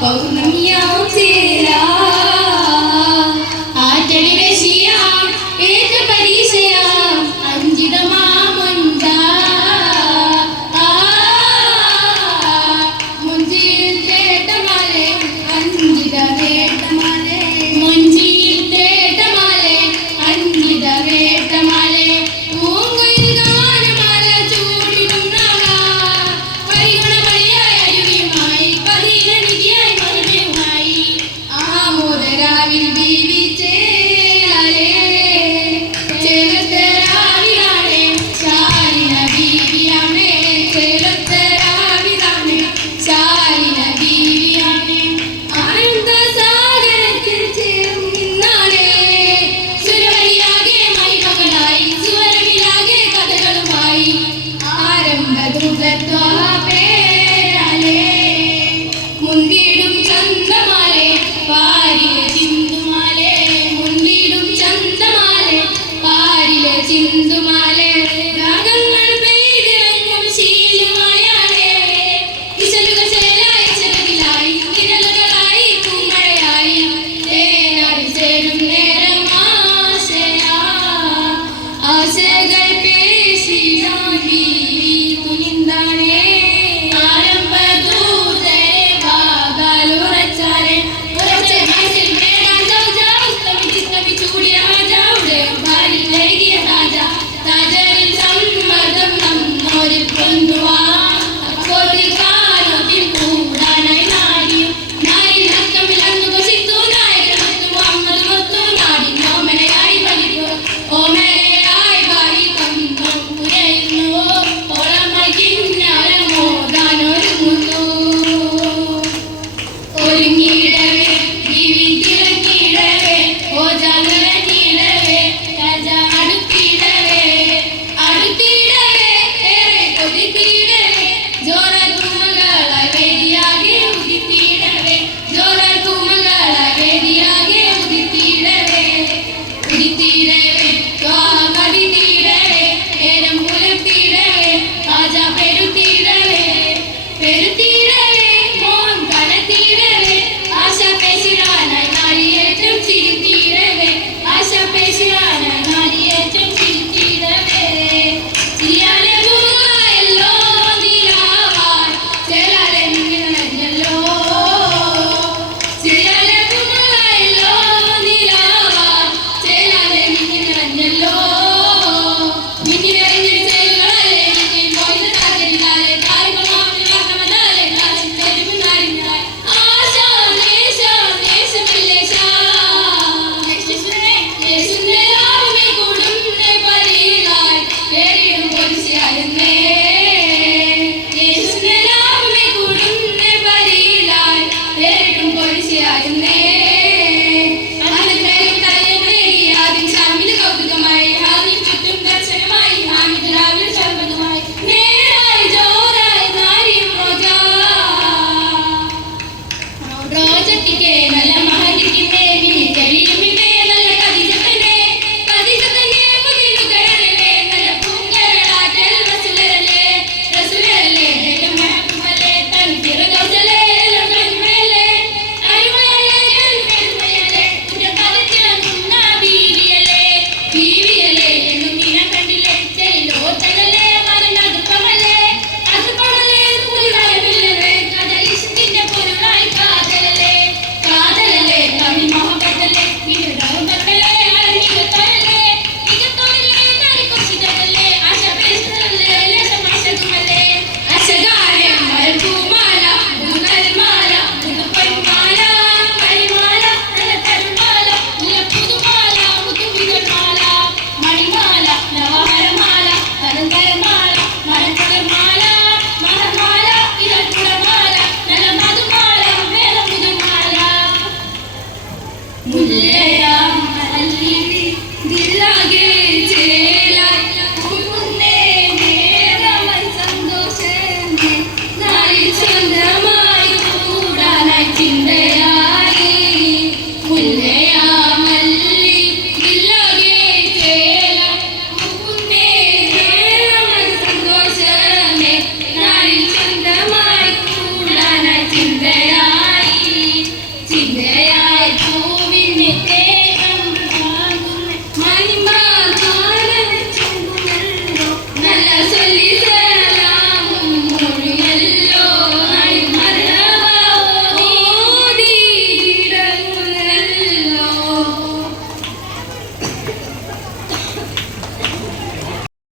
volta da minha alma.